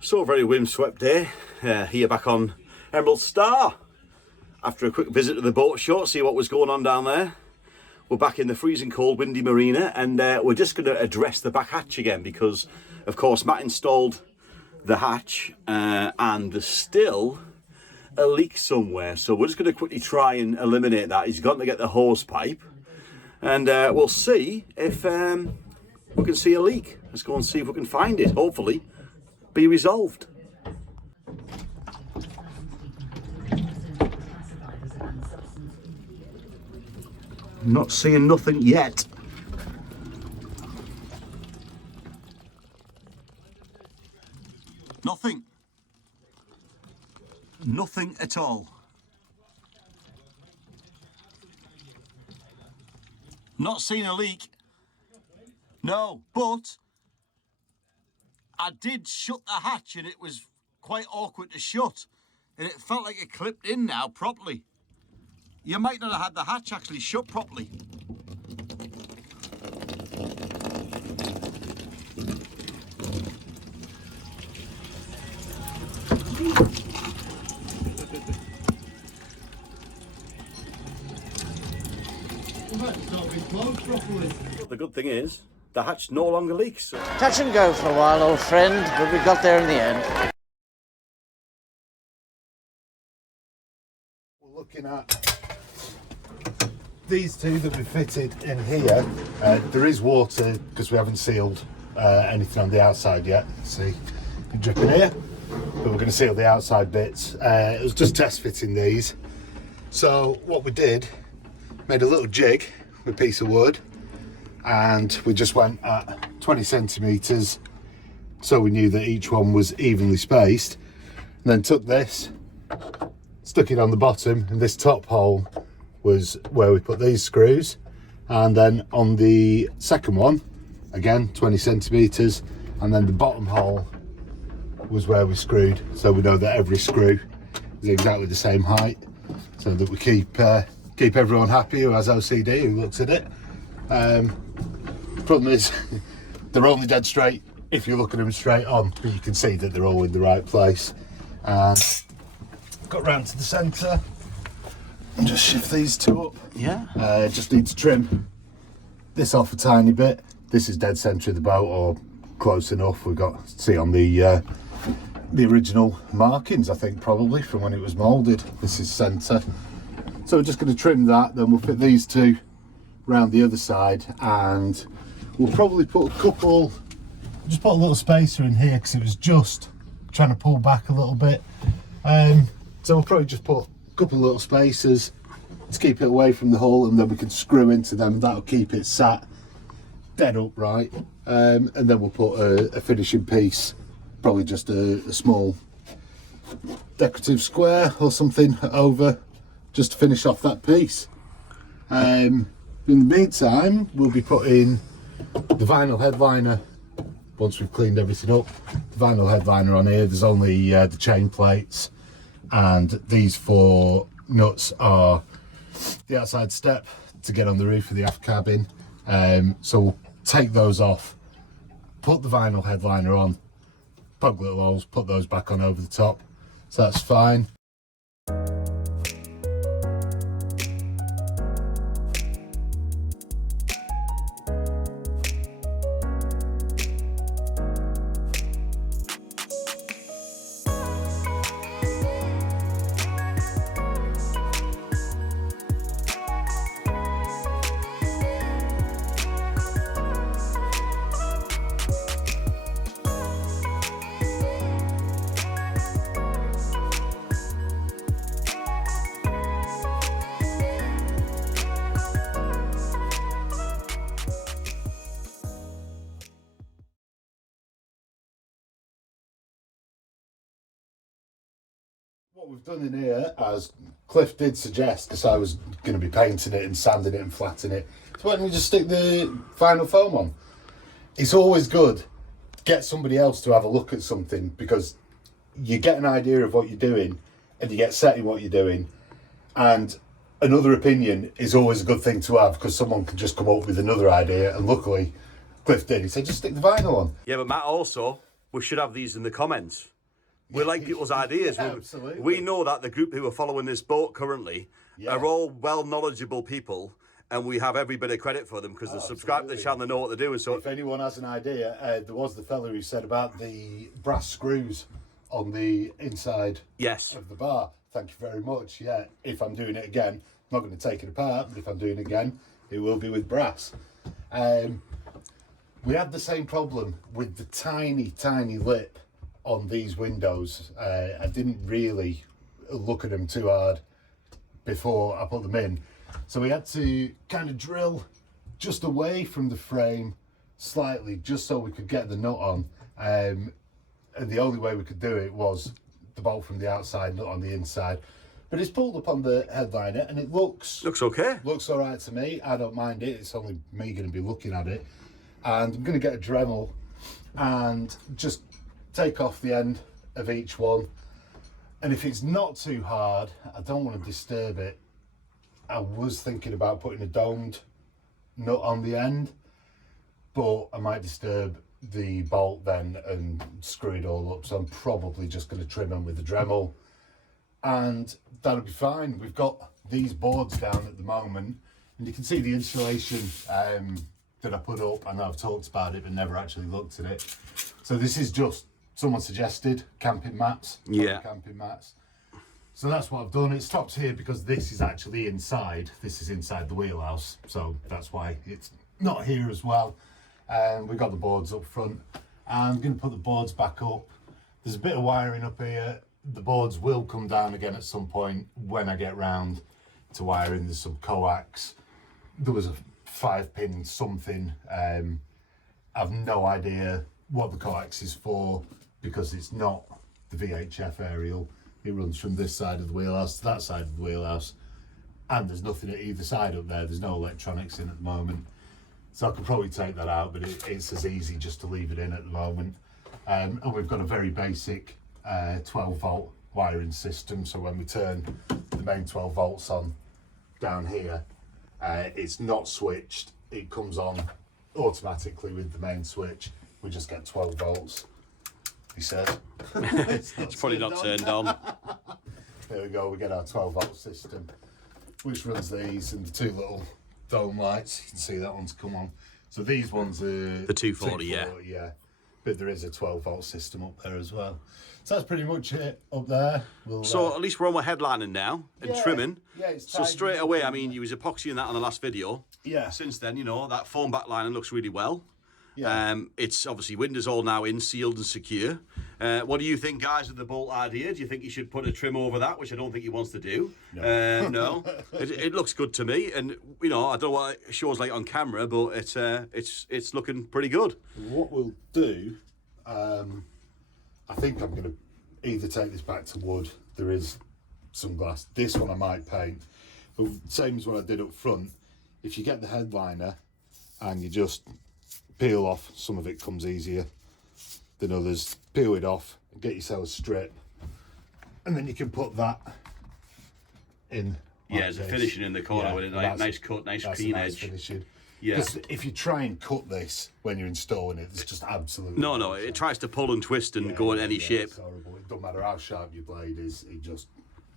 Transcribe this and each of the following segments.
So, a very windswept day here back on Emerald Star. After a quick visit to the boat show, see what was going on down there. We're back in the freezing cold windy marina, and we're just going to address the back hatch again because, of course, Matt installed the hatch and there's still a leak somewhere. So we're just going to quickly try and eliminate that. He's got to get the hose pipe, and we'll see if we can see a leak. Let's go and see if we can find it. Hopefully be resolved. Not seeing nothing yet. Nothing. Nothing at all. Not seeing a leak. No, but I did shut the hatch and it was quite awkward to shut. And it felt like it clipped in now properly. You might not have had the hatch actually shut properly. The good thing is, the hatch no longer leaks. So. Touch and go for a while, old friend, but we got there in the end. We're looking at these two that we fitted in here. There is water because we haven't sealed anything on the outside yet. See, it's dripping here, but we're going to seal the outside bits. It was just test fitting these. So what we did, made a little jig with a piece of wood, and we just went at 20 centimetres so we knew that each one was evenly spaced, and then took this, stuck it on the bottom, and this top hole was where we put these screws, and then on the second one again 20 centimetres, and then the bottom hole was where we screwed, so we know that every screw is exactly the same height, so that we keep everyone happy who has OCD, who looks at it. Problem is they're only dead straight if you look at them straight on, but you can see that they're all in the right place. And got round to the centre and just shift these two up. Yeah. Just need to trim this off a tiny bit. This is dead centre of the boat, or close enough. We've got to see on the original markings, I think, probably from when it was moulded. This is centre. So we're just going to trim that, then we'll fit these two round the other side, and we'll probably put just put a little spacer in here because it was just trying to pull back a little bit. So we'll probably just put a couple of little spacers to keep it away from the hull, and then we can screw into them, and that'll keep it sat dead upright. And then we'll put a finishing piece, probably just a small decorative square or something over, just to finish off that piece. In the meantime, we'll be putting the vinyl headliner, once we've cleaned everything up, the vinyl headliner on here. There's only the chain plates, and these four nuts are the outside step to get on the roof of the aft cabin. So we'll take those off, put the vinyl headliner on, poke little holes, put those back on over the top, so that's fine. What we've done in here, as Cliff did suggest, because I was going to be painting it and sanding it and flattening it, so why don't we just stick the vinyl foam on? It's always good to get somebody else to have a look at something, because you get an idea of what you're doing and you get set in what you're doing, and another opinion is always a good thing to have, because someone can just come up with another idea, and luckily Cliff did. He said, just stick the vinyl on. Yeah, but Matt also we should have these in the comments. We like people's ideas. Yeah, absolutely. We know that the group who are following this boat currently are all well knowledgeable people, and we have every bit of credit for them because they subscribe to the channel, they know what they're doing. So if anyone has an idea, there was the fella who said about the brass screws on the inside of the bar. Thank you very much. Yeah, if I'm doing it again, I'm not going to take it apart, but if I'm doing it again, it will be with brass. We had the same problem with the tiny lip on these windows. I didn't really look at them too hard before I put them in, so we had to kind of drill just away from the frame slightly, just so we could get the nut on, and the only way we could do it was the bolt from the outside, nut on the inside. But it's pulled up on the headliner and it looks okay. Looks all right to me. I don't mind it. It's only me going to be looking at it. And I'm going to get a Dremel and just take off the end of each one. And if it's not too hard, I don't want to disturb it. I was thinking about putting a domed nut on the end, but I might disturb the bolt then and screw it all up. So I'm probably just going to trim them with the Dremel, and that'll be fine. We've got these boards down at the moment, and you can see the installation that I put up. I know I've talked about it but never actually looked at it. So this is just someone suggested camping mats. Camping mats. So that's what I've done. It stops here because this is actually inside. This is inside the wheelhouse, so that's why it's not here as well. And we've got the boards up front. I'm going to put the boards back up. There's a bit of wiring up here. The boards will come down again at some point when I get round to wiring. There's some coax. There was a 5-pin something. I've no idea what the coax is for because it's not the VHF aerial. It runs from this side of the wheelhouse to that side of the wheelhouse, and there's nothing at either side up there. There's no electronics in at the moment, so I could probably take that out, but it's as easy just to leave it in at the moment. And we've got a very basic 12-volt wiring system, so when we turn the main 12 volts on down here, it's not switched. It comes on automatically with the main switch. We just get 12 volts, he says. It's probably not turned on. There we go, we get our 12-volt system, which runs these and the two little dome lights. You can see that one's come on. So these ones are the 240, yeah. But there is a 12-volt system up there as well. So that's pretty much it up there. So at least we're on with headlining now and trimming. Yeah, it's so straight away, I mean, you was epoxying that on the last video. Yeah. Since then, you know, that foam backlining looks really well. Yeah. It's obviously windows all now in, sealed and secure. What do you think, guys, of the bolt idea? Do you think you should put a trim over that, which I don't think he wants to do? No. No. It looks good to me, and you know, I don't know what it shows like on camera, but it's looking pretty good. What we'll do, I think I'm going to either take this back to wood. There is some glass. This one I might paint, but same as what I did up front. If you get the headliner and you just peel off, some of it comes easier than others. Peel it off and get yourself a strip, and then you can put that in. Yeah, there's a finishing in the corner with it, like nice cut, nice clean nice edge. Finishing. Yeah. Because if you try and cut this when you're installing it, it's just absolutely no. It tries to pull and twist and go in any shape. It's horrible. It doesn't matter how sharp your blade is; it just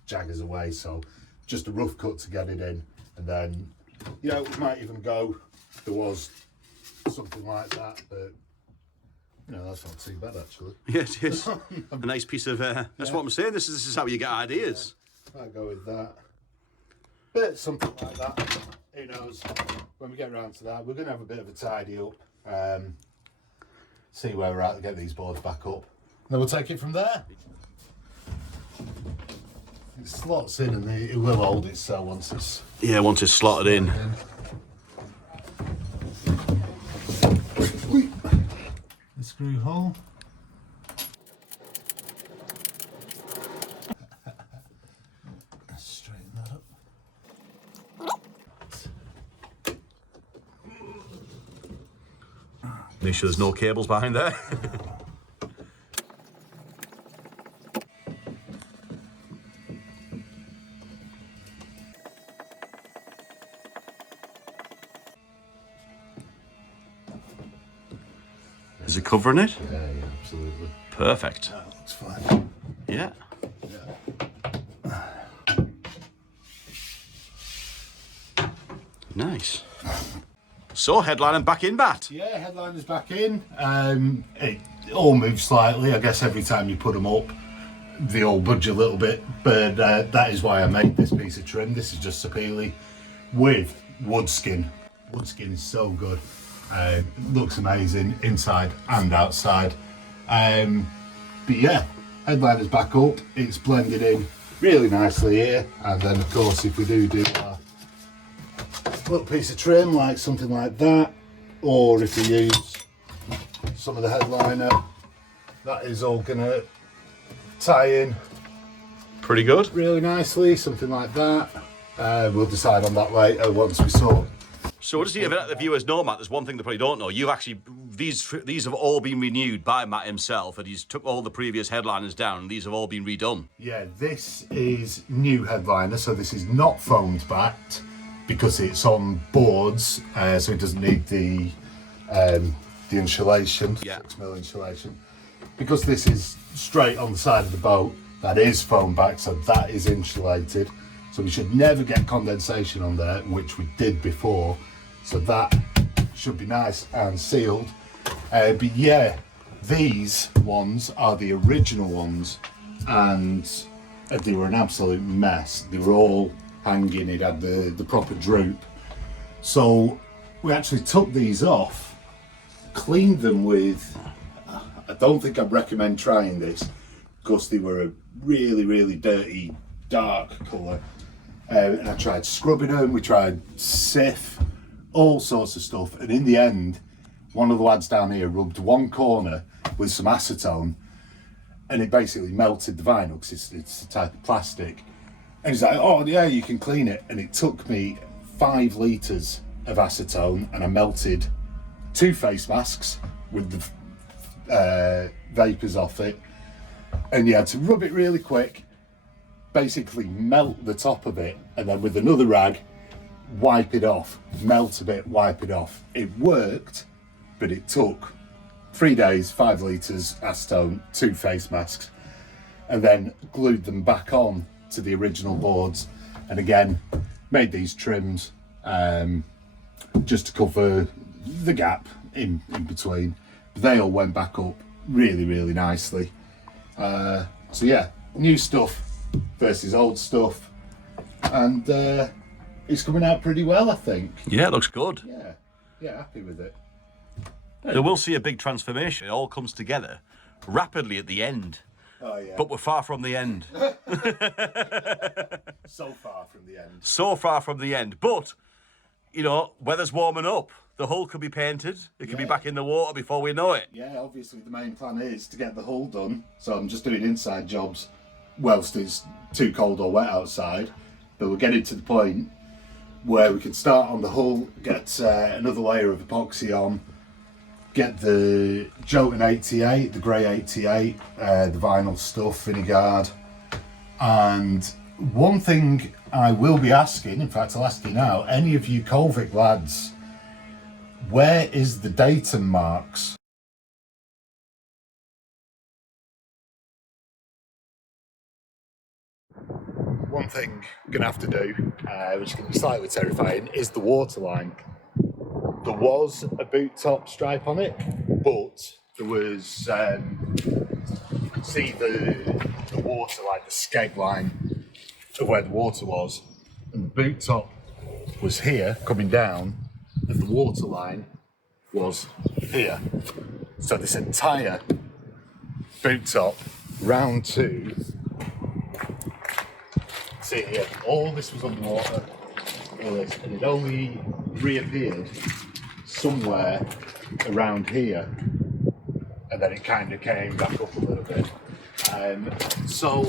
jaggers away. So, just a rough cut to get it in, and then, you know, it might even go. There was something like that, but you know, that's not too bad actually. Yes, it is. A nice piece of. That's what I'm saying. This is how you get ideas. Yeah, I'll go with that. But something like that. Who knows? When we get around to that, we're going to have a bit of a tidy up. See where we're at, get these boards back up. Then we'll take it from there. It slots in and it will hold itself once it's... Yeah, once it's slotted in. The screw hole. Straighten that up. Make sure there's no cables behind there. Is it covering it? Yeah, absolutely. Perfect. That looks fine. Yeah. Nice. So, headline and back in, Bat. Yeah, headliner's back in. It all moves slightly. I guess every time you put them up, they all budge a little bit. But that is why I made this piece of trim. This is just Sapele with wood skin. Wood skin is so good. It looks amazing inside and outside. But yeah, headliner's back up. It's blended in really nicely here. And then of course, if we do our little piece of trim, like something like that, or if we use some of the headliner, that is all gonna tie in Pretty good. really nicely, something like that. We'll decide on that later once we sort. So just to let the viewers know, Matt, there's one thing they probably don't know. You've actually, these have all been renewed by Matt himself, and he's took all the previous headliners down, and these have all been redone. Yeah, this is new headliner, so this is not foamed backed because it's on boards, so it doesn't need the insulation, Yeah. 6mm insulation. Because this is straight on the side of the boat, that is foam back, so that is insulated. So we should never get condensation on there, which we did before. So that should be nice and sealed. But yeah, these ones are the original ones, and they were an absolute mess. They were all hanging, it had the proper droop. So we actually took these off, cleaned them with, I don't think I'd recommend trying this because they were a really, really dirty, dark colour. And I tried scrubbing them, we tried Sif, all sorts of stuff. And in the end, one of the lads down here rubbed one corner with some acetone and it basically melted the vinyl because it's a type of plastic. And he's like, oh yeah, you can clean it. And it took me 5 litres of acetone and I melted 2 face masks with the vapours off it. And you had to rub it really quick, basically melt the top of it, and then with another rag, wipe it off, melt a bit, wipe it off. It worked, but it took 3 days, 5 litres acetone, 2 face masks, and then glued them back on to the original boards. And again, made these trims just to cover the gap in between. They all went back up really, really nicely. So yeah, new stuff versus old stuff, and it's coming out pretty well, I think. Yeah, it looks good. Yeah, happy with it. And we'll see a big transformation. It all comes together rapidly at the end. Oh yeah. But we're far from the end. So far from the end. So far from the end. But, you know, weather's warming up. The hull could be painted. It could be back in the water before we know it. Yeah, obviously the main plan is to get the hull done. So I'm just doing inside jobs whilst it's too cold or wet outside. But we're getting to the point where we can start on the hull, get another layer of epoxy on, get the Jotun 88, the grey 88, the vinyl stuff, Finneguard. And one thing I will be asking, in fact I'll ask you now, any of you Colvic lads, where is the datum marks? One thing I'm gonna have to do, which can be slightly terrifying, is the waterline. There was a boot top stripe on it, but there was, you could see the water, like the skeg line of where the water was, and the boot top was here, coming down, and the water line was here. So this entire boot top, round to, see here, all this was underwater, all this, and it only reappeared somewhere around here, and then it kind of came back up a little bit. So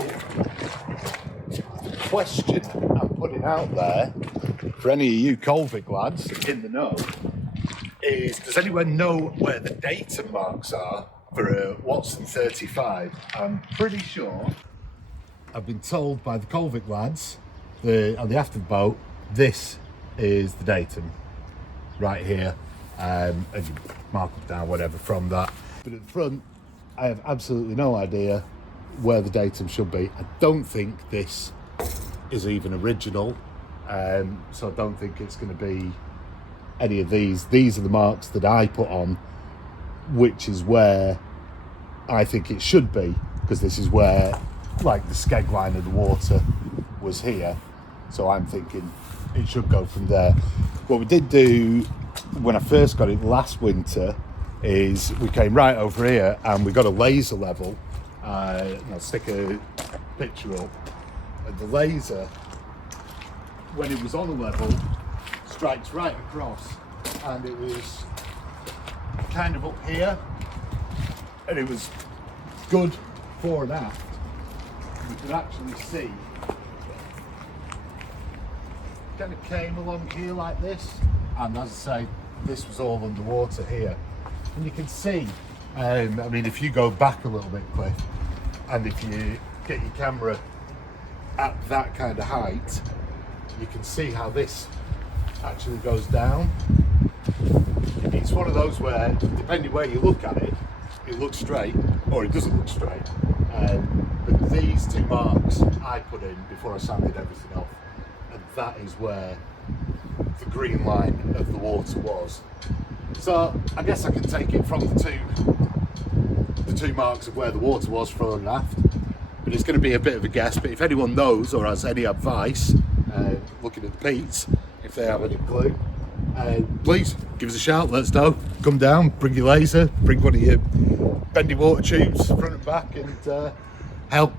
the question I'm putting out there for any of you Colvic lads in the know is, does anyone know where the datum marks are for a Watson 35? I'm pretty sure, I've been told by the Colvic lads on the aft of the boat, this is the datum right here, and you mark up down whatever from that. But at the front, I have absolutely no idea where the datum should be. I don't think this is even original, so I don't think it's going to be any of these. These are the marks that I put on, which is where I think it should be, because this is where, like, the skeg line of the water was here, so I'm thinking it should go from there. What we did do when I first got it last winter is we came right over here and we got a laser level. I'll stick a picture up, and the laser, when it was on a level, strikes right across, and it was kind of up here, and it was good fore and aft. We could actually see, kind of came along here like this, and as I say, this was all underwater here, and you can see, I mean, if you go back a little bit, Cliff, and if you get your camera at that kind of height, you can see how this actually goes down. It's one of those where, depending where you look at it, it looks straight or it doesn't look straight. But these two marks I put in before I sanded everything off, and that is where the green line of the water was. So I guess I can take it from the two marks of where the water was fore and aft, but it's going to be a bit of a guess. But if anyone knows or has any advice, looking at the peats, if they have any clue, please give us a shout, let us know. Come down, bring your laser, bring one of your bendy water tubes front and back, and help.